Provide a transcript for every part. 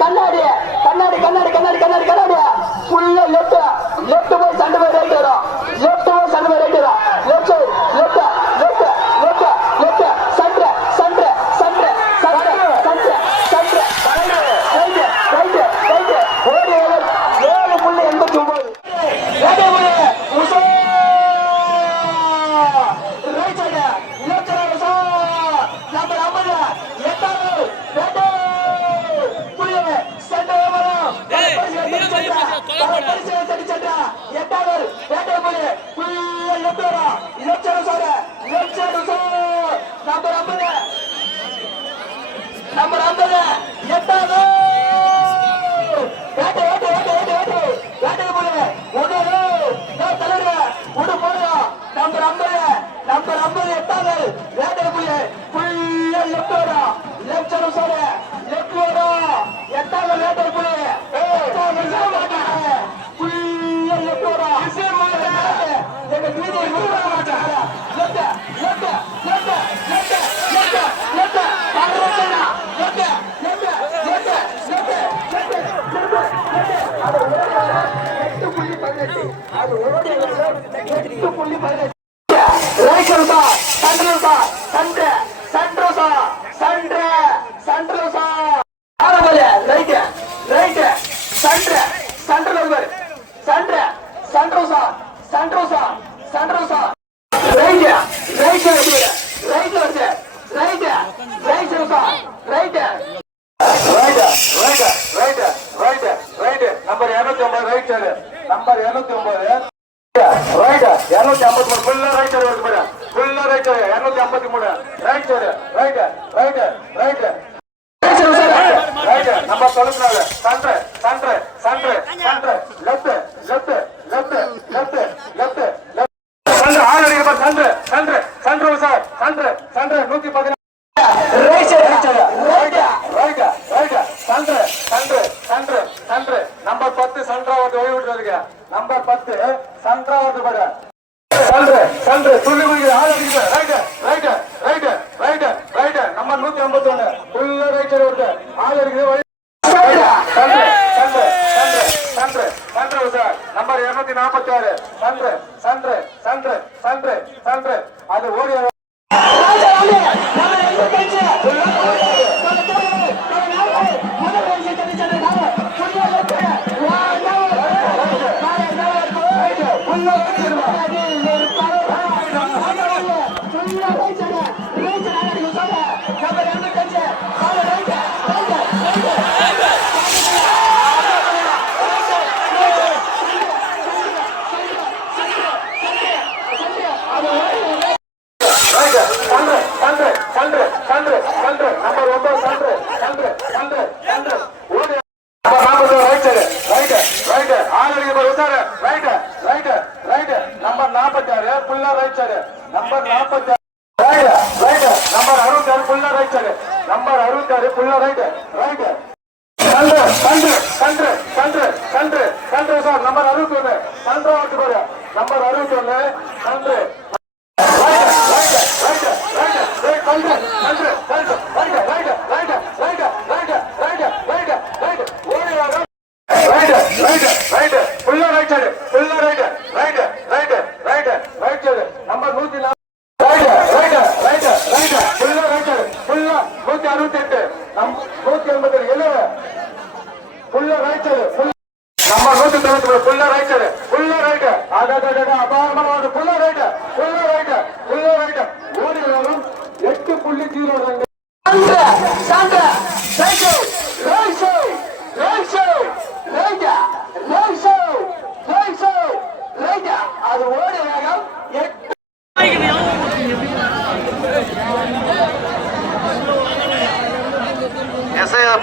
கண்ணாடி கண்ணாடி கண்ணாடி கண்ணாடி கண்ணாடி கண்ணாடி ஃபுல்லா லெஃப்ட் லெஃப்ட் போய் சண்டை போய் ரைட் வரும் லெஃப்ட் போய் சண்டை போய் ரைட் வரும் left left left left left சண்டை சண்டை சண்டை சண்டை சண்டை சண்டை ரைட் ரைட் ரைட் ஓடி 7.89 ரைட் போய் உசோ ரைட் சைடு லெஃப்ட் உசோ நம்பர் 50 எட்டாவது ரைட் புரியவே சண்டை வரும் எட்டாவது ரைட் போய் ஃபுல்லா லெஃப்ட் வரும் லெஃப்ட் உசோ லெஃப்ட் உசோ நம்பர் 50 நம்பர் 50 எட்டாவது right right right right right போய் ஒண்ணு தலைவர் ஒண்ணு போடுறோம் நம்பர் 50 எட்டாவது ரைட் போய் ஃபுல்லா லெஃப்ட் வரும் லெஃப்ட் உசோ லெஃப்ட் வரும் எட்டாவது ரைட் போய் எட்டாவது ஃபுல்லா லெஃப்ட் வரும் எங்க video left left left left left left பாருங்க லெஃப்ட் லெஃப்ட் லெஃப்ட் அது ஓடி 8.18 ரைட் உசோ சென்ட்ரல் உசோ சென்ட்ரல் சென்ட்ரல் உசோ சென்ட்ரல் சென்ட்ரல் உசோ ஆரம்பல right right central central over central central உசோ சென்ட்ரல் உசோ சென்ட்ரல் உசோ right right right right right right உசோ right right right right right right number 250 right side number 250 right 253 ஃபுல்லா right side வருது பாரு ஃபுல்லா right side 253 right side right right right right number 94 centre centre centre centre left left left left left centre ஆரடி பாரு centre centre centre sir centre centre 114 right side right right right centre centre centre centre number 10 சென்டராவது ஓடி விட்டுறதுக்கு number 10 சென்டராவது பாரு centre centre துள்ளி குதிக்குது ஆள் அடிக்குது right right right right right number 151 ஃபுல்லா ரைட் சைடு வருது ஆள் அடிக்குது centre centre centre centre centre sir number 246 centre centre centre centre centre அது ஓடி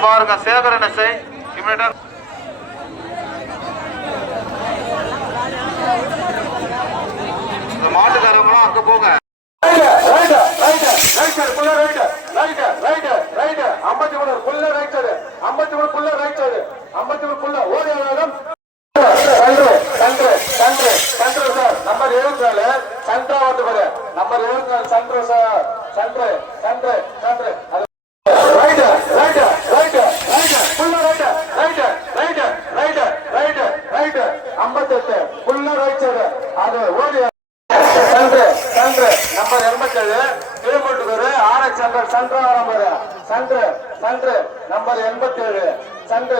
பாருங்க சேகரன் எஸ்ஐ இமிடியேட்டா மாட்டுக்காரங்களும் அங்க போங்க நம்பர் நம்பர் 87 சன்று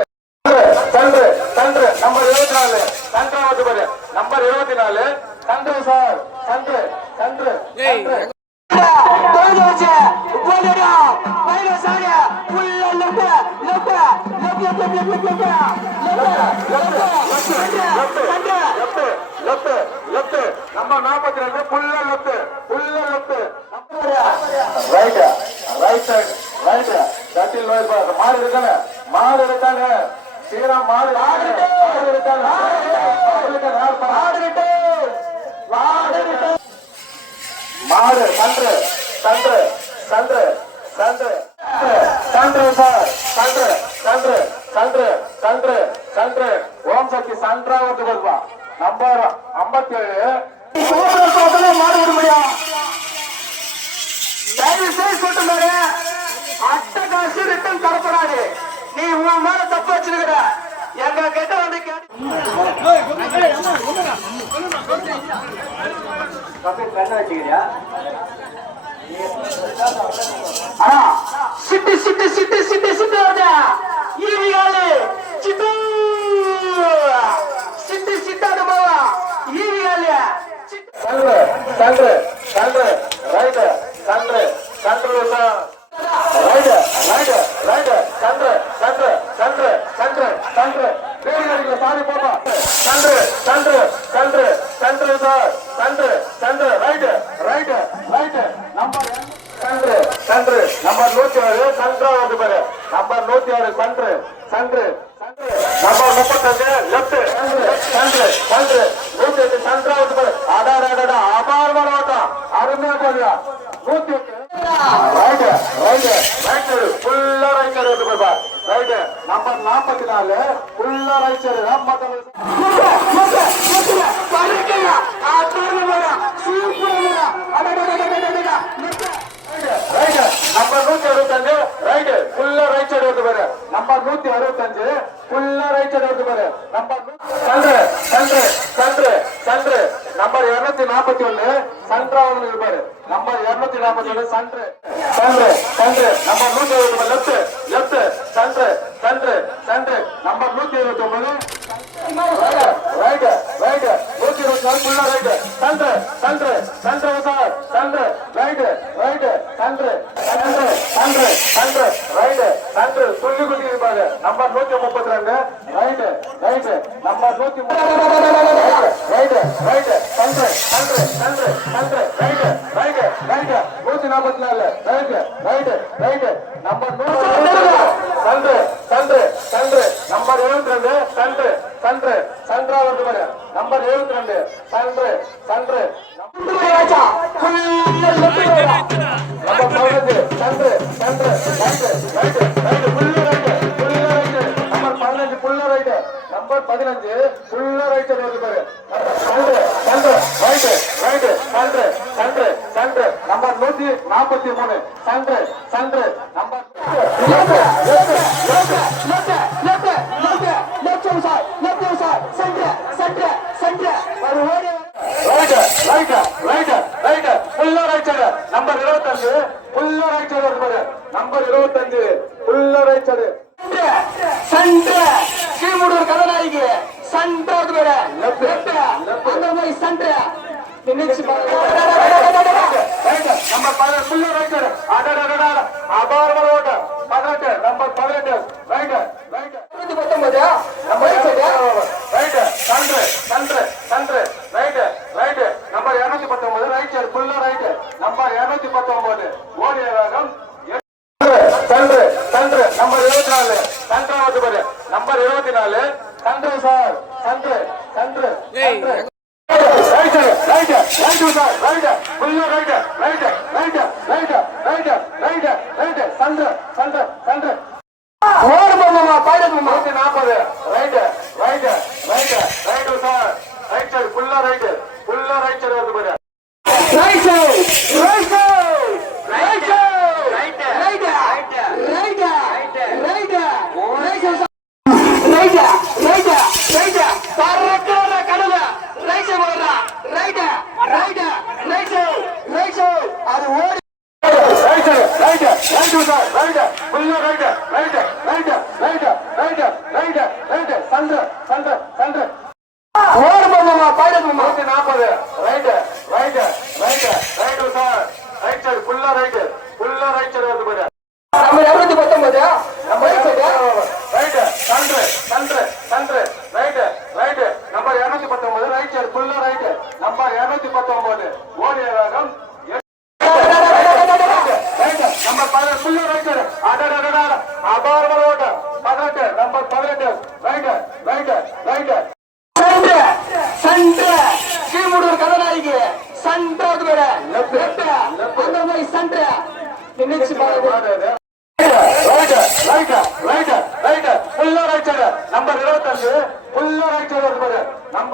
சன்று சன்று நம்பர் 24 சன்றாவது பாரு நம்பர் 24 சன்று சார் சன்று சன்று சன்று நம்பர் 42 புல்ல left right right side right தட்டில் மாடு இருக்கானே மாடு இருக்கானே சீரா மாடு இருக்கானே மாடு சன்று சன்று சன்று சன்று சன்று சார் சன்று சன்று சன்று சன்று சன்று ஓம் சக்தி சன்றாவது வருவா நம்பர் 57 மாடு விடுமையா தயவு செய்து சொல்லிட்டு அட்ட காசு ரிட்டன் தரப்படாது நீ உன் மேல தப்பு வச்சிருக்கிற எங்க கிட்ட வந்து சிட்டு சிட்டு சிட்டு சிட்டு சிட்டு ஈவிகாலு சிட்டு சிட்டு சிட்டாது போவா ஈவிகாலு சன்று சன்று சன்று ரைட் சன்று சன்று ரைட் ரைட் ரைட் சன்று சன்று சன்று சன்று சன்று பேரிகடிக்கல சாரி போப்பா சன்று சன்று சன்று சன்று சார் சன்று சன்று ரைட் ரைட் ரைட் நம்பர் சன்று சன்று நம்பர் 106 சன்றாவது பேரு நம்பர் 106 சன்று சன்று சன்று நம்பர் 35 லெப்ட் சன்று சன்று 108 சன்றாவது பேரு அடாடா அபாரமான ஓட்டம் அருமையா போறியா 108 ரைட் ரைட் ரைட் சைடு ஃபுல்லா ரைட் சைடு வந்து போய் பார் ரைட் நம்பர் 44 ஃபுல்லா ரைட் சைடு நம்ம ரைட் நம்பர் 165 ரைட் ஃபுல்லா ரைட் சைடு வந்து பாரு நம்பர் 165 ஃபுல்லா ரைட் சைடு வந்து பாரு நம்பர் சன்று சன்று சன்று சன்று நம்பர் 241 சன்றாவது இருப்பாரு நம்பர் 241 சன்று சன்று சன்று நம்பர் 170 லெப்ட் லெப்ட் சன்று சன்று சன்று நம்பர் 179 ரைட் ரைட் 124 ஃபுல்லா ரைட் சன்று சன்று சன்று சார் சன்று ரைட் ரைட் சன்று சன்று சன்று சன்று ரைட் சன்று சொல்லி கொடுத்து இருப்பாரு number 132 right right number 132 right right சன்று சன்று சன்று சன்று right right right 144 right right right number 132 சன்று சன்று சன்று நம்பர் 72 சன்று சன்று சன்றாவது பாரு நம்பர் 72 சன்று சன்று நம்பர் 15 சன்று சன்று ரைட் ரைட் ரைட் ஃபுல்லா ரைட் ஃபுல்லா ரைட் நம்பர் 15 ஃபுல்லா ரைட் நம்பர் 15 ஃபுல்லா ரைட் வந்து பாரு சன்று சன்று ரைட் ரைட் சன்று சன்று சன்று நம்பர் 143 சன்று சன்று number left left left left left left side left side center centre center ஒரு ஓடி ரைட் ரைட் ரைட் ரைட் ஃபுல்லா ரைட் சைடு நம்பர் 25 ஃபுல்லா ரைட் சைடு வந்து பாரு நம்பர் 25 ஃபுல்லா ரைட் சைடு சென்டர் கீமுடூர் கதநாயகி சென்டர் பாரு லெஃப்ட் அந்த மாதிரி சென்டர் நினைச்சு பாருங்க நம்பர் 18 ஃபுல்லா ரைட் சைடு அடடடடா அபாரமான ஓட்டம் 18 number 18 right right 19 number right சன்று சன்று சன்று right right number 219 right side ஃபுல்லா ரைட் நம்பர் 219 ஓடிய வேகம் சன்று சன்று நம்பர் 24 சன்றாவது பாரு நம்பர் 24 சன்று சார் சன்று சன்று right right right sir right ஃபுல்லா right right right right right right right சன்று சன்று சன்று ஓடு போமா pilot 140 right right right right sir right side ஃபுல்லா ரைட் சைடு வந்து பாரு right side right side right right right right right right right right பரக்கோட கடல ரைட் போறா ரைட் ரைட் ரைட் ரைட் அது ஓடி right right right sir right ஃபுல்லா right right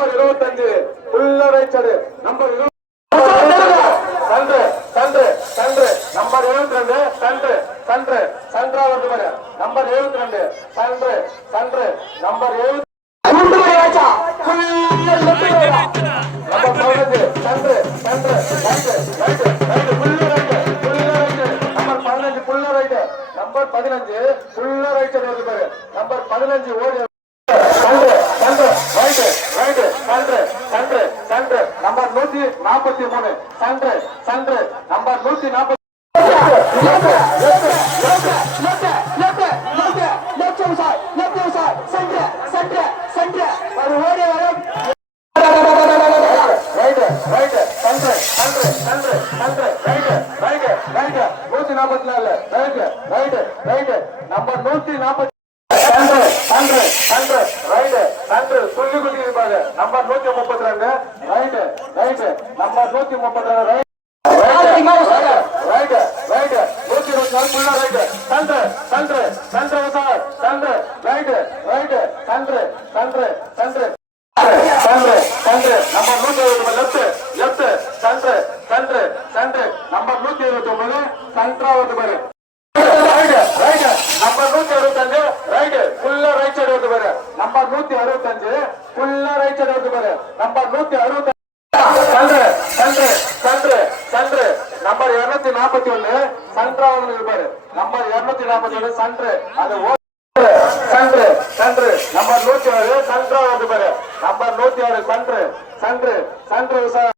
number 25 புல்லரைச்சடு நம்பர் 20 சன்று சன்று சன்று நம்பர் 72 சன்று சன்று சன்றா வருது பாரு நம்பர் 72 சன்று சன்று நம்பர் 70 நம்பர் 15 சன்று சன்று ரைட் புல்ல ரைட் நம்பர் 15 புல்ல ரைட் நம்பர் 15 புல்ல ரைட் வருது பாரு நம்பர் 15 ஓடி சன்று சன்று ரைட் ரைட் சன்று சன்று சன்று நம்பர் 143 சன்று சன்று நம்பர் 140 நம்பர் 140 சொல்லி கொடுத்திருப்பாங்க number 132 right right number 132 right right right 124 புள்ள ரைட் சன்று சன்று சன்று சார் சன்று ரைட் ரைட் சன்று சன்று சன்று சன்று சன்று நம்பர் 129 லெஃப்ட் லெஃப்ட் சன்று சன்று சன்று நம்பர் 129 சன்றாவது பாரு ரைட் ரைட் நம்பர் 165 ரைட் புல்ல ரைட் சைடு வருது பாரு நம்பர் 165 புல்ல ரைட் சைடு வருது பாரு நம்பர் 165 சன்று சன்று சன்று சன்று நம்பர் 241 சன்றாவது இருப்பாரு நம்பர் 241 சன்று அது சன்று சன்று நம்பர் 106 சன்றாவது பாரு நம்பர் 106 சன்று சன்று சன்று சார்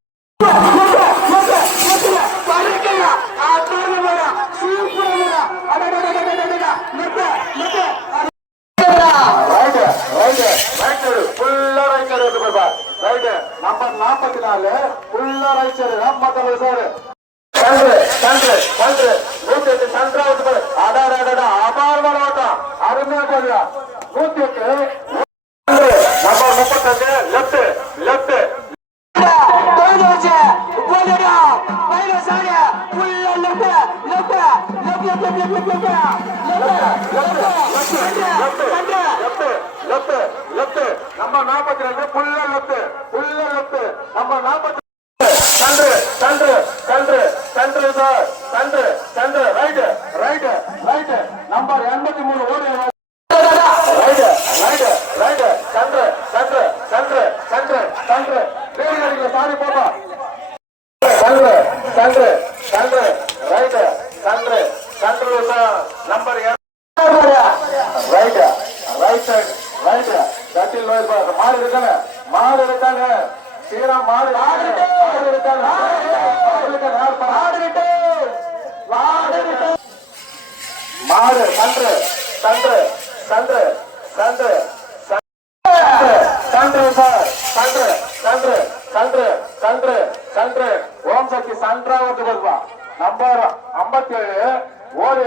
நம்பர் 44 புல்ல ரைட் சைடு ராமத்தல சார் சன்று சன்று சன்று 108 சன்றாவது பாரு அடாடா அபாரமான ஓட்டம் அருமையா போடுறா 108 நம்பர் 35 லெஃப்ட் லெஃப்ட் நம்பர் 42 புல்ல லெஃப்ட் புல்ல லெஃப்ட் நம்பர் 42 சன்று சன்று சன்று சன்று சார் சன்று சன்று ரைட் ரைட் ரைட் நம்பர் 83 ஓடி ரைட் ரைட் ரைட் சன்று சன்று சன்று சன்று சன்று வேடி அடிக்கல சாரி போப்பா சன்று சன்று சன்று ரைட் சன்று சன்று sir number right right side right தட்டில் மாடு இருக்காங்க மாடு இருக்காங்க சீரா மாடு மாடு இருக்காங்க மாடு சன்று சன்று சன்று சன்று சன்று சார் சன்று சன்று சன்று சன்று சன்று ஓம் சக்தி சன்றாவது நம்பர் 57 ஓடி